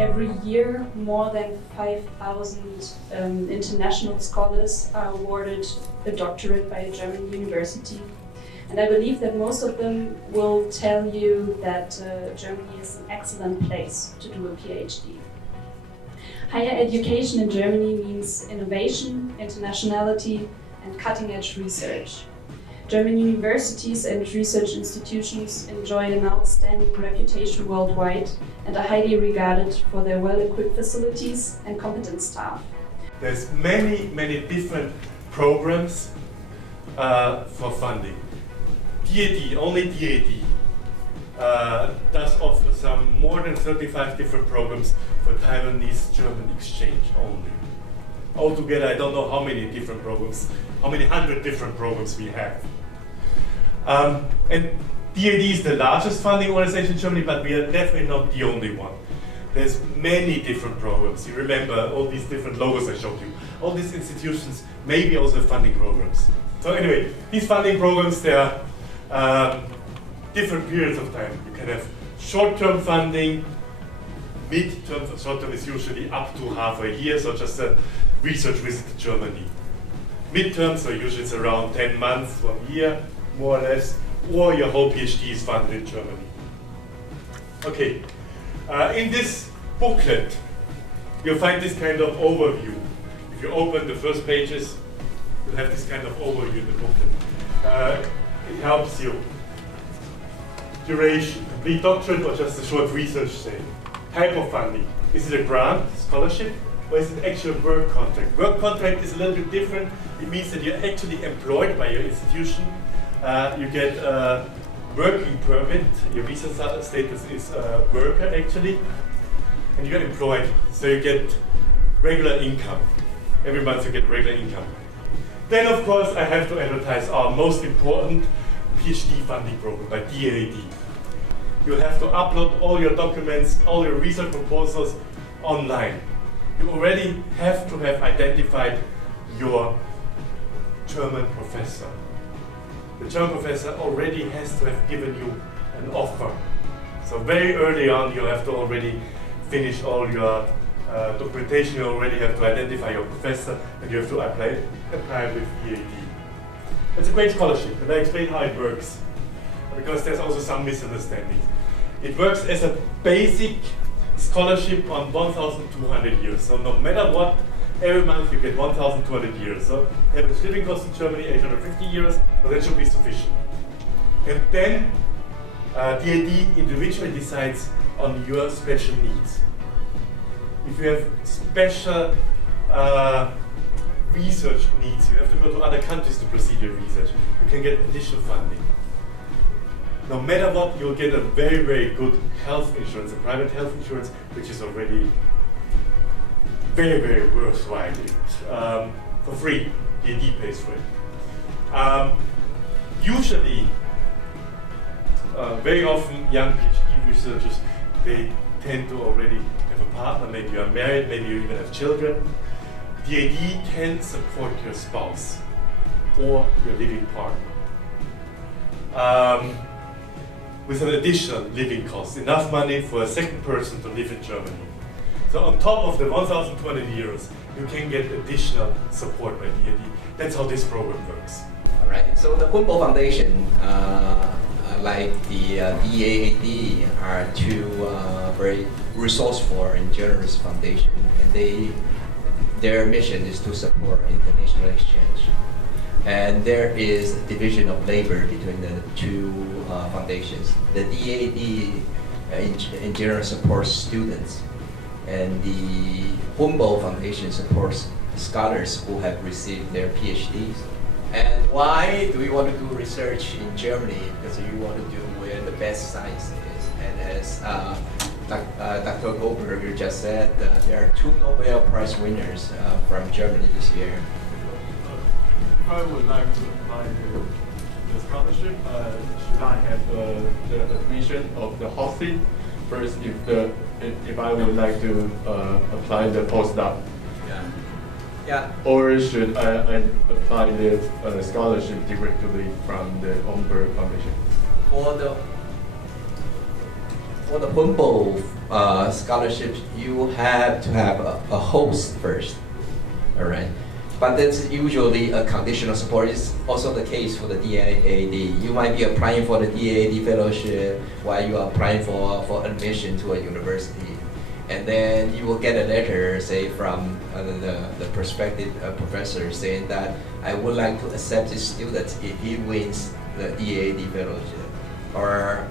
Every year, more than 5,000 international scholars are awarded a doctorate by a German university. And I believe that most of them will tell you that Germany is an excellent place to do a PhD. Higher education in Germany means innovation, internationality, and cutting-edge research. German universities and research institutions enjoy an outstanding reputation worldwide and are highly regarded for their well-equipped facilities and competent staff. There's many different programs for funding. DAAD, only DAAD, does offer some more than 35 different programs for Taiwanese German exchange only. Altogether, I don't know how many different programs, how many hundred different programs we have. And DAAD is the largest funding organization in Germany, but we are definitely not the only one. There's many different programs. You remember all these different logos I showed you. All these institutions maybe also funding programs. So anyway, these funding programs, they are different periods of time. You can have short-term funding, mid-term, short-term is usually up to half a year, so just a research visit to Germany. Mid-term, so usually it's around 10 months, 1 year, more or less, or your whole PhD is funded in Germany. Okay, in this booklet, you'll find this kind of overview. If you open the first pages, you'll have this kind of overview in the booklet. It helps you. Duration, complete doctorate or just a short research stay. Type of funding, is it a grant, scholarship, or is it actually a work contract? Work contract is a little bit different. It means that you're actually employed by your institution. You get a working permit, your visa status is a worker actually, and you're employed, so you get regular income. Every month you get regular income. Then of course I have to advertise our most important PhD funding program by DAAD. You have to upload all your documents, all your research proposals online. You already have to have identified your German professor. The German professor already has to have given you an offer. So very early on you have to already finish all your documentation. You already have to identify your professor and you have to apply with DAAD. It's a great scholarship, and I explain how it works, because there's also some misunderstandings. It works as a basic scholarship on 1,200 years. So no matter what, every month you get 1,200 years. So average living cost in Germany, 850 euros, but that should be sufficient. And then DAAD individually decides on your special needs. If you have special research needs, you have to go to other countries to proceed your research. You can get additional funding. No matter what, you'll get a very good health insurance, a private health insurance, which is already very worthwhile. For free, DAAD pays for it. Usually, very often young PhD researchers, they tend to already have a partner, maybe you are married, maybe you even have children. DAAD can support your spouse or your living partner with an additional living cost, enough money for a second person to live in Germany. So on top of the 1,200 euros, you can get additional support by DAAD. That's how this program works. All right. So the Humboldt Foundation, like the DAAD, are two very resourceful and generous foundation, and their mission is to support international exchange. And there is a division of labor between the two foundations. The DAAD in general supports students, and the Humboldt Foundation supports scholars who have received their PhDs. And why do we want to do research in Germany? Because we want to do where the best science is. And as Dr. Goldberger just said, there are 2 Nobel Prize winners from Germany this year. If I would like to apply the scholarship, should I have the admission of the hosting first if I would like to apply the postdoc? Yeah. Or should I apply the scholarship For the Humboldt scholarship, you have to have a host first, all right? But that's usually a conditional support. It's also the case for the DAAD. You might be applying for the DAAD fellowship while you are applying for admission to a university. And then you will get a letter, say, from the prospective professor saying that I would like to accept this student if he wins the DAAD fellowship. Or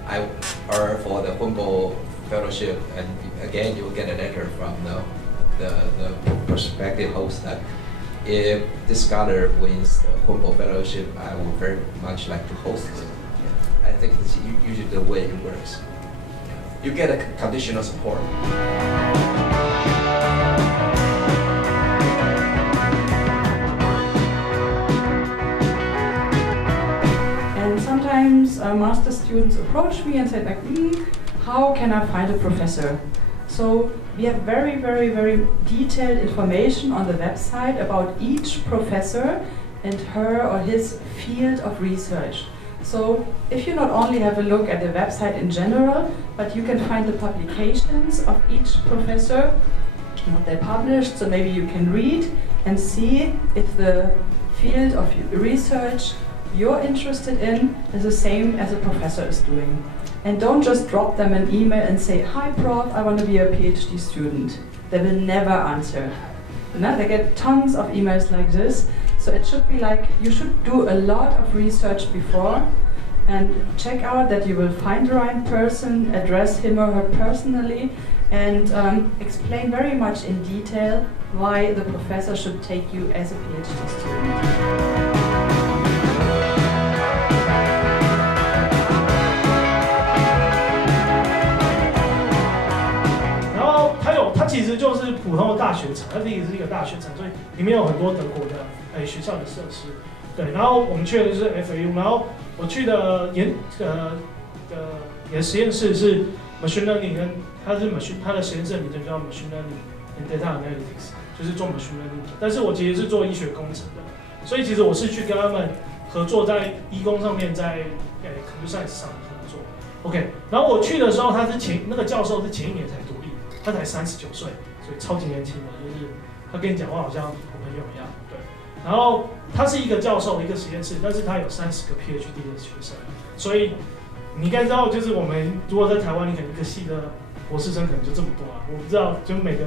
for the Humboldt fellowship, and again, you will get a letter from the prospective host that if this scholar wins the Humboldt fellowship, I would very much like to host him. I think it's usually the way it works. You get a conditional support. And sometimes master students approach me and say like, how can I find a professor? So we have very, very, very detailed information on the website about each professor and her or his field of research. So if you not only have a look at the website in general, but you can find the publications of each professor, what they published, so maybe you can read and see if the field of research you're interested in is the same as a professor is doing. And don't just drop them an email and say, hi prof, I want to be a PhD student. They will never answer. They get tons of emails like this. So it should be like, you should do a lot of research before and check out that you will find the right person, address him or her personally, and explain very much in detail why the professor should take you as a PhD student. 它其实就是普通的大学城，它自己是一个大学城，所以里面有很多德国的学校的设施。对，然后我们去的就是 FAU， 然后我去的实验室是 machine learning， 跟它的实验室的名称叫 machine learning and data analytics， 就是做 machine learning 的。但是我其实是做医学工程的，所以其实我是去跟他们合作，在医工上面，在computer science 上合作。OK， 然后我去的时候，那个教授是前一年才独立。他才39岁，所以超级年轻的，就是他跟你讲话好像好朋友一样，对。然后他是一个教授，一个实验室，但是他有30个 PhD 的学生，所以你应该知道，就是我们如果在台湾，你可能一个系的博士生可能就这么多啊，我不知道，就每个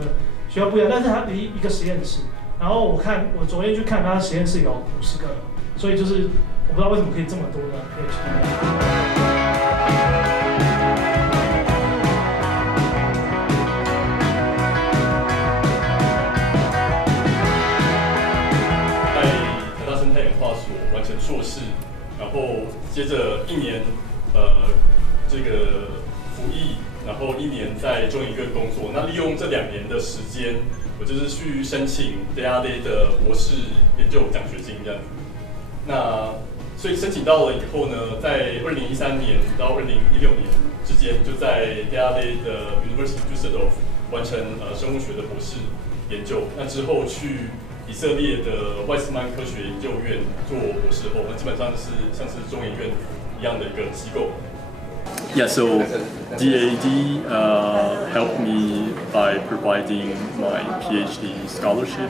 学校不一样，但是他一个实验室，然后我昨天去看他实验室有50个，所以就是我不知道为什么可以这么多的 PhD。硕士，然后接着1年这个服役，然后1年在中研院工作。那利用这2年的时间，我就是去申请 DAAD 的博士研究奖学金这样子。那所以申请到了以后呢，在2013年到2016年之间，就在 DAAD 的 University of Düsseldorf 完成生物学的博士研究。那之后去以色列的外斯曼科学研究院做博士后，那基本上是像是中研院一样的一个机构。Yeah, so DAAD helped me by providing my PhD scholarship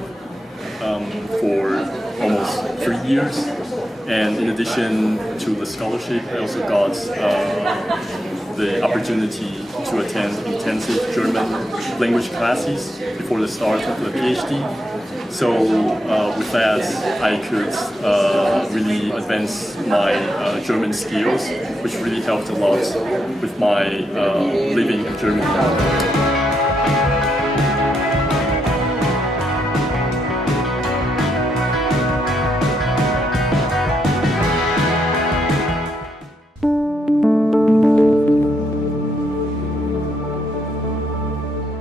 for almost 3 years. And in addition to the scholarship, I also got the opportunity to attend intensive German language classes before the start of the PhD. So with that, I could really advance my German skills, which really helped a lot with my living in Germany.